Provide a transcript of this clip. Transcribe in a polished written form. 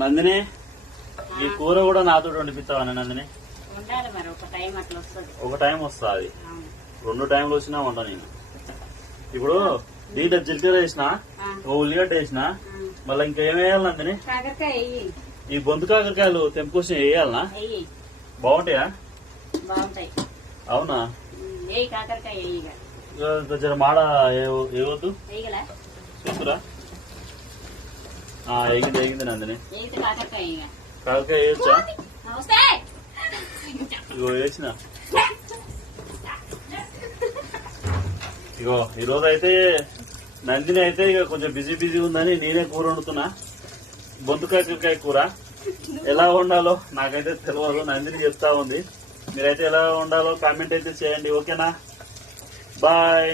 నందిని ఈ కూర కూడా నాతో వండిపిస్తావా నందిని? ఉండాలి మరి, ఒక టైం అట్లా వస్తుంది. ఒక టైం వస్తుంది, 2 టైంలు వచ్చినా వంట నేను. ఇప్పుడు దీంట్లో జీలకర్ర వేసిన, ఓ ఉల్లిగడ్డ వేసిన, మళ్ళీ ఇంకా ఏమేయాలి నందిని? కాకరకాయ వెయ్యి. ఈ బొందు కాకరకాయలు తెంపుకొచ్చి వేయాలనా? వెయ్యి. బాగుంటాయా? బాగుంటాయి. అవునా? వెయ్యి కాకరకాయ వెయ్యిగా. జర మాడ ఏవద్దు వెయ్యగలా చెప్పురా. ఎగింది నందిని. వెయ్యి కాకరకాయ వెయ్యిగా. కాకరకాయ వేయచ్చా? నమస్తే. ఇగో వేసిన. ఇగో ఈరోజు అయితే నందిని అయితే ఇక కొంచెం బిజీ ఉందని నేనే కూర వండుతున్నా. బొంతుకాయ కూర ఎలా వండాలో నాకైతే తెలియదు, నందిని చెప్తా ఉంది. మీరైతే ఎలా వండాలో కామెంట్ అయితే చేయండి. ఓకేనా? బాయ్.